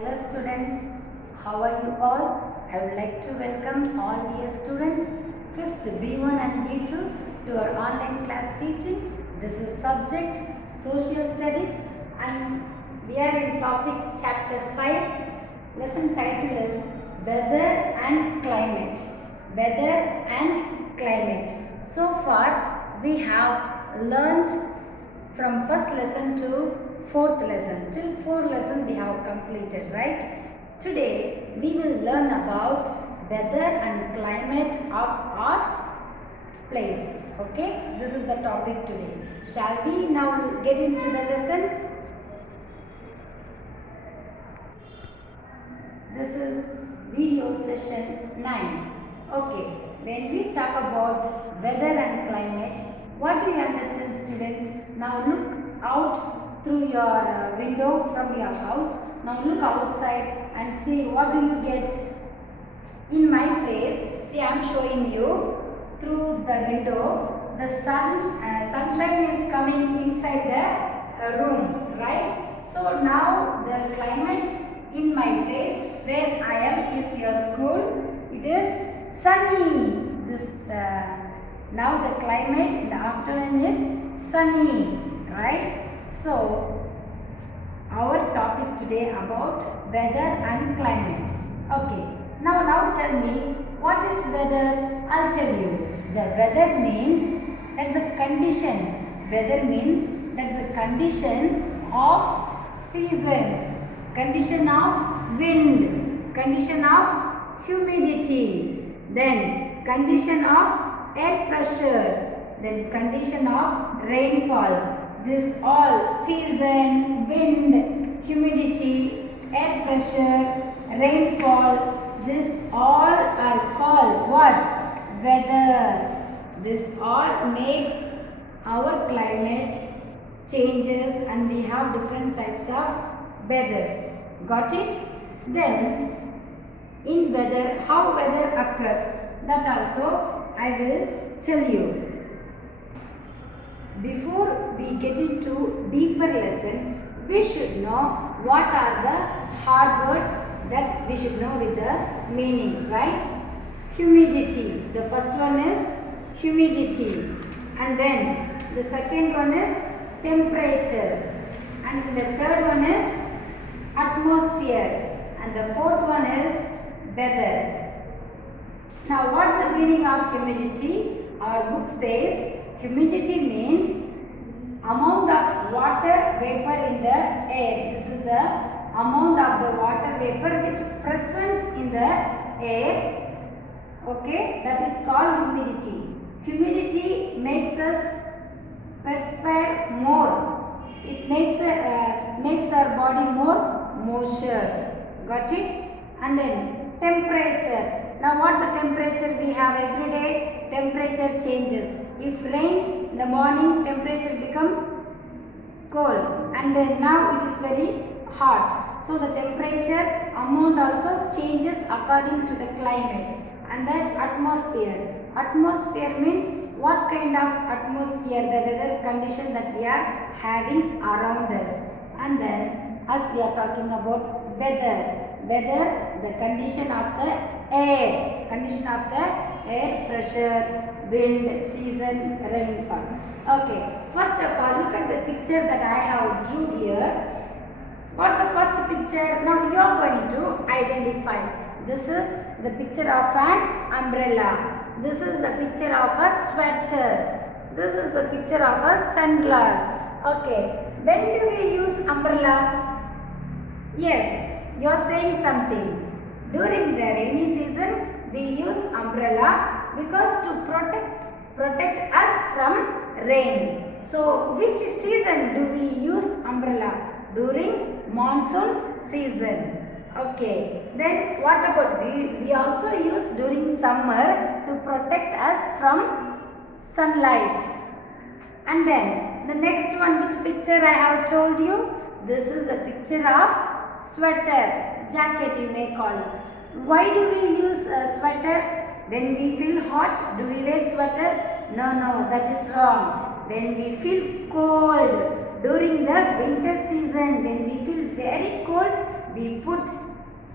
Hello students, how are you all? I would like to welcome all dear students 5th B1 and B2 to our online class teaching. This is subject Social Studies and we are in topic chapter 5. Lesson title is Weather and Climate. Weather and Climate. So far we have learnt from first lesson to fourth lesson. Till fourth lesson we have completed, right? Today we will learn about weather and climate of our place. Okay? This is the topic today. Shall we now get into the lesson? This is video session 9. Okay. When we talk about weather and climate, what do you understand, students? Now look out through your window from your house. Now look outside and see what do you get. In my place, see, I am showing you through the window. The sunshine is coming inside the room, right? So now the climate in my place where I am is your school. It is sunny. Now the climate in the afternoon is sunny, right? So our topic today about weather and climate. Okay. Now tell me, what is weather? I'll tell you. The weather means that's a condition. Weather means that's a condition of seasons, condition of wind, condition of humidity, then condition of air pressure, then condition of rainfall. This all season, wind, humidity, air pressure, rainfall, this all are called what? Weather. This all makes our climate changes and we have different types of weathers. Got it? Then in weather, how weather occurs, that also I will tell you. Before we get into deeper lesson, we should know what are the hard words that we should know with the meanings, right? Humidity. The first one is humidity. And then the second one is temperature. And the third one is atmosphere. And the fourth one is weather. Now what's the meaning of humidity? Our book says humidity means amount of water vapor in the air. This is the amount of the water vapor which present in the air. Okay, that is called humidity. Humidity makes us perspire more. It makes our body more moisture. Got it? And then temperature. Now what's the temperature we have every day? Temperature changes. If rains in the morning, temperature become cold, and then now it is very hot. So the temperature amount also changes according to the climate. And then atmosphere. Atmosphere means what kind of atmosphere, the weather condition that we are having around us. And then as we are talking about weather. Weather, the condition of the air. Condition of the air, pressure, wind, season, rainfall. Okay, first of all, look at the picture that I have drew here. What's the first picture? Now you are going to identify. This is the picture of an umbrella. This is the picture of a sweater. This is the picture of a sunglass. Okay, when do we use umbrella? Yes, you are saying something. During the rainy season, we use umbrella because to protect us from rain. So which season do we use umbrella? During monsoon season. Okay. Then what about we also use during summer to protect us from sunlight. And then the next one, which picture I have told you? This is the picture of sweater, jacket you may call it. Why do we use a sweater? When we feel hot, do we wear sweater? No, that is wrong. When we feel cold, during the winter season, when we feel very cold, we put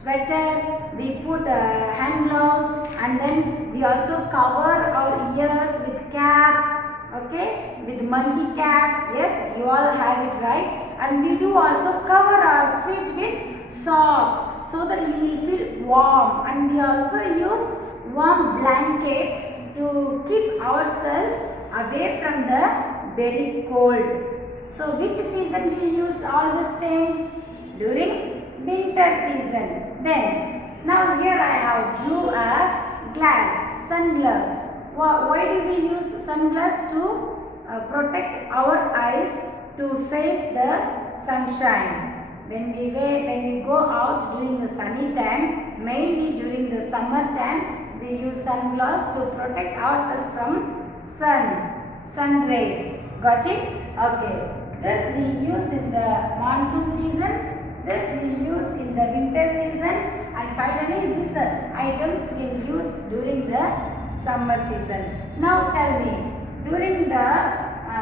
sweater, we put hand gloves, and then we also cover our ears with cap, okay, with monkey caps. Yes, you all have it right. And we do also cover our feet with socks so that we will feel warm. And we also use warm blankets to keep ourselves away from the very cold. So which season we use all these things? During winter season. Then now here I have drew a glass, sunglass. Why do we use sunglass? To protect our eyes to face the sunshine. When we go out during the sunny time, mainly during the summer time, we use sunglass to protect ourselves from sun rays. Got it? Okay. This we use in the monsoon season. This we use in the winter season. And finally, these items we use during the summer season. Now tell me, during the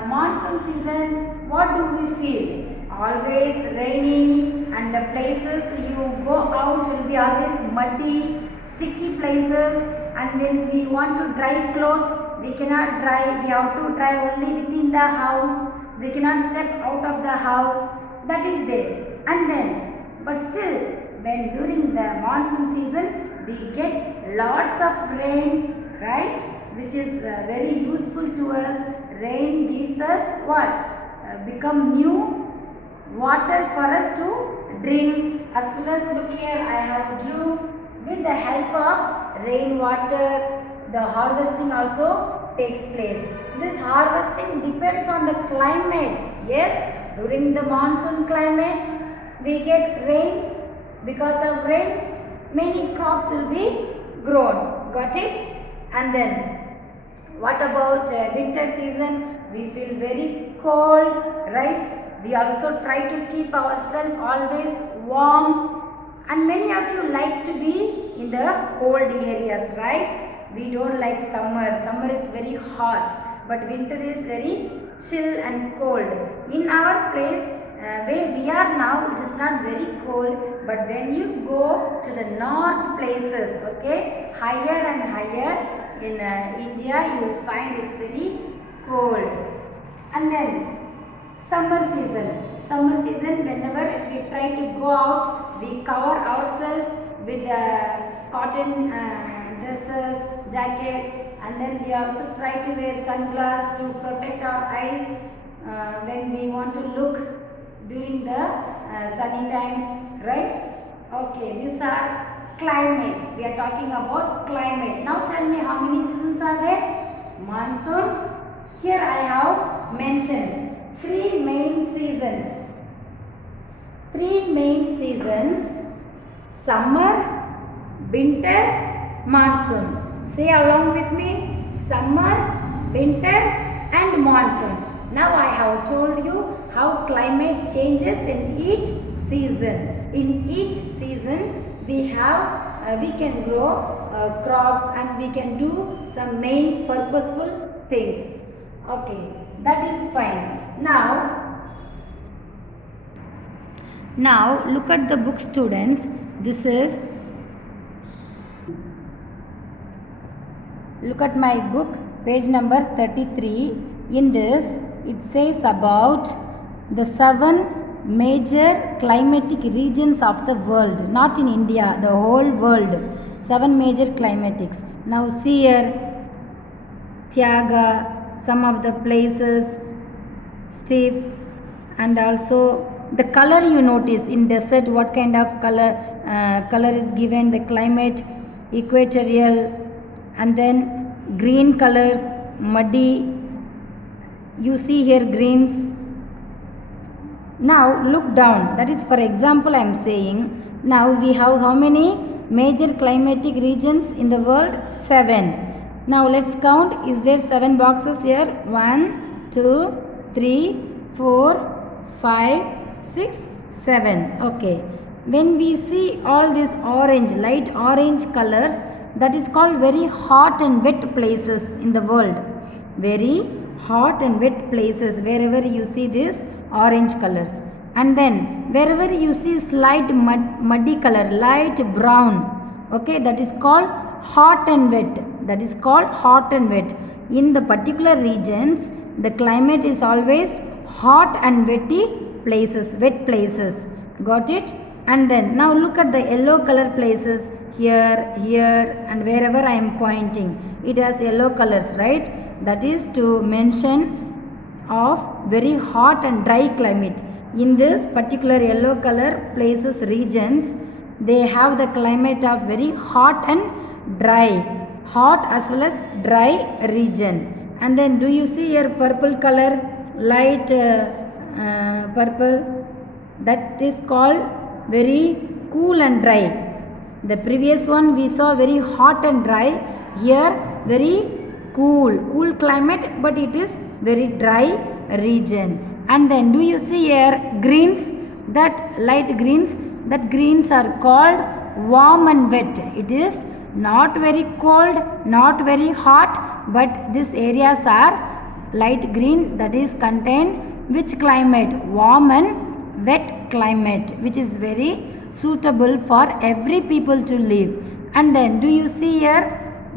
monsoon season, what do we feel? Always rainy, and the places you go out will be always muddy, sticky places. And when we want to dry clothes, we cannot dry. We have to dry only within the house. We cannot step out of the house. That is there. And then, but still, when during the monsoon season, we get lots of rain, right? Which is very useful to us. Rain gives us what? Become new water for us to drink. As well as look here, I have drew with the help of rainwater. The harvesting also takes place. This harvesting depends on the climate. Yes, during the monsoon climate, we get rain. Because of rain, many crops will be grown. Got it? And then, what about winter season? We feel very cold, right? We also try to keep ourselves always warm. And many of you like to be in the cold areas, right? We don't like summer. Summer is very hot, but winter is very chill and cold. In our place, where we are now, it is not very cold, but when you go to the north places, okay, higher and higher in India, you will find it's very cold. And then summer season. Summer season, whenever we try to go out, we cover ourselves with cotton dresses, jackets, and then we also try to wear sunglasses to protect our eyes when we want to look during the sunny times, right? Okay, these are climate. We are talking about climate. Now tell me, how many seasons are there? Monsoon. Here I have mentioned 3 main seasons. 3 main seasons: summer, winter, monsoon. Say along with me: summer, winter and monsoon. Now I have told you how climate changes in each season. In each season we can grow crops, and we can do some main purposeful things. Okay, that is fine. Now look at the book, students. Look at my book, page number 33. In this, it says about the 7 major climatic regions of the world, not in India, the whole world. 7 major climatics. Now see here, Tyaga, some of the places, steppes, and also the color you notice in desert, what kind of color is given, the climate, equatorial, and then green colors, muddy, you see here greens. Now look down, that is for example I am saying. Now we have how many major climatic regions in the world? 7. Now let's count. Is there 7 boxes here? 1, 2, 3, 4, 5, 6, 7. Okay. When we see all these orange, light orange colors, that is called very hot and wet places in the world. Very hot and wet places wherever you see these orange colors. and then wherever you see slight muddy color, light brown, okay, that is called hot and wet. That is called hot and wet. In the particular regions, the climate is always hot and wetty places, wet places. Got it? And then now look at the yellow color places here, here, and wherever I am pointing. It has yellow colors, right? That is to mention of very hot and dry climate. In this particular yellow color places, regions, they have the climate of very hot and dry, hot as well as dry region. And then do you see here purple color, light purple, that is called very cool and dry. The previous one we saw very hot and dry, here very cool climate, but it is very dry region. And then do you see here greens, that light greens, that greens are called warm and wet. It is not very cold, not very hot, but these areas are light green, that is contain which climate? Warm and wet climate, which is very suitable for every people to live. And then do you see here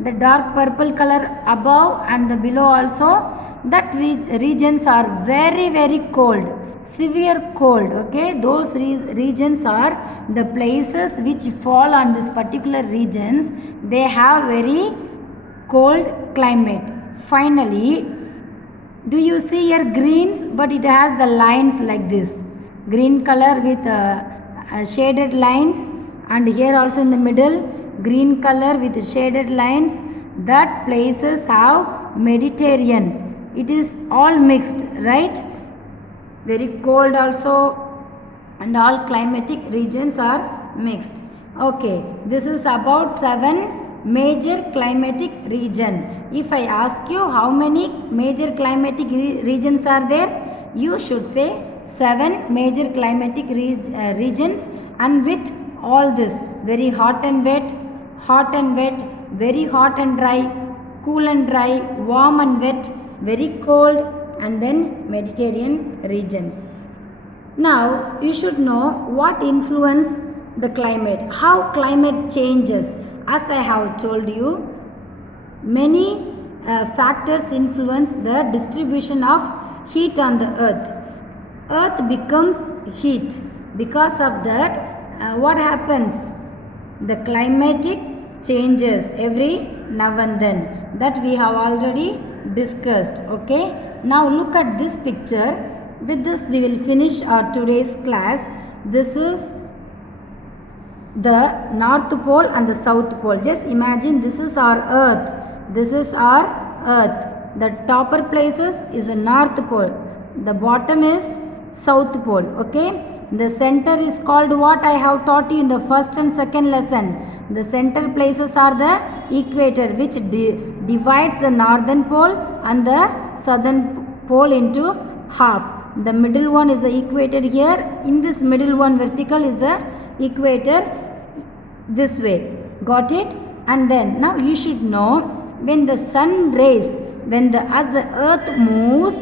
the dark purple color above and the below also? That regions are very cold, severe cold, okay. Those regions are the places which fall on this particular regions, they have very cold climate. Finally, do you see here greens, but it has the lines like this, green color with shaded lines, and here also in the middle green color with shaded lines. That places have Mediterranean. It is all mixed, right? Very cold also, and all climatic regions are mixed. Okay, this is about 7 major climatic region. If I ask you how many major climatic regions are there, you should say 7 major climatic regions, and with all this very hot and wet, very hot and dry, cool and dry, warm and wet, very cold, and then Mediterranean regions. Now you should know what influence the climate, how climate changes. As I have told you, many factors influence the distribution of heat on the earth. Earth becomes heat. Because of that, what happens? The climatic changes every now and then. That we have already discussed. Okay. Now look at this picture. With this we will finish our today's class. This is the North Pole and the South Pole. Just imagine this is our earth. This is our earth. The topper places is the North Pole. The bottom is South Pole. Okay. The center is called what I have taught you in the first and second lesson. The center places are the equator, which divides the northern pole and the southern pole into half. The middle one is the equator here. In this middle one vertical is the equator this way. Got it? And then now you should know when the sun rays, as the earth moves,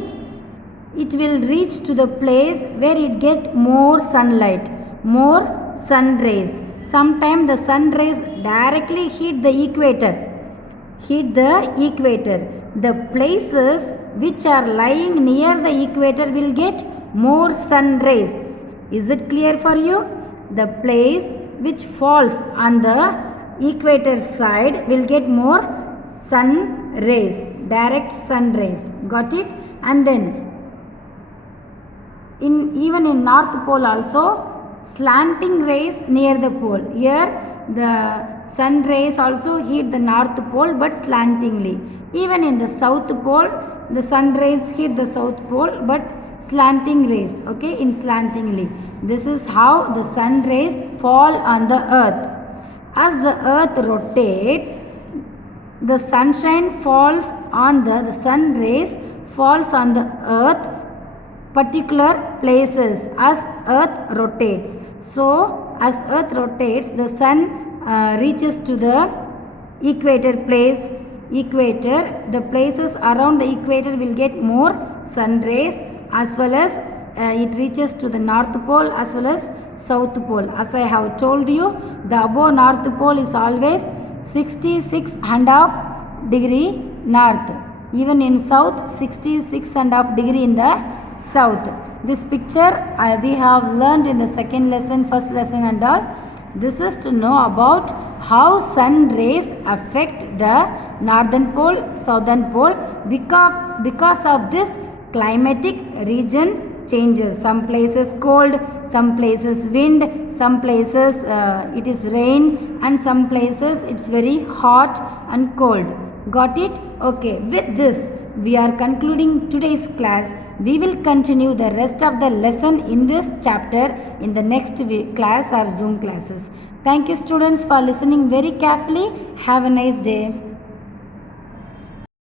it will reach to the place where it get more sunlight, more sun rays. Sometimes the sun rays directly hit the equator. The places which are lying near the equator will get more sun rays. Is it clear for you? The place which falls on the equator side will get more sun rays, direct sun rays. Got it? And then even in North Pole also, slanting rays near the pole. Here the sun rays also hit the North Pole, but slantingly. Even in the South Pole, the sun rays hit the South Pole, but slanting rays. Okay, in slantingly. This is how the sun rays fall on the earth. As the earth rotates, the sunshine falls on the sun rays falls on the earth particular places as earth rotates. So as earth rotates, the sun reaches to the equator, the places around the equator will get more sun rays, as well as it reaches to the North Pole as well as South Pole. As I have told you, the above North Pole is always 66.5 degree north. Even in south, 66.5 degree in the south. This picture we have learned in the second lesson, first lesson and all. This is to know about how sun rays affect the northern pole, southern pole. Because of this climatic region changes. Some places cold, some places wind, some places it is rain, and some places it's very hot and cold. Got it? Okay. With this, we are concluding today's class. We will continue the rest of the lesson in this chapter in the next class or Zoom classes. Thank you students for listening very carefully. Have a nice day.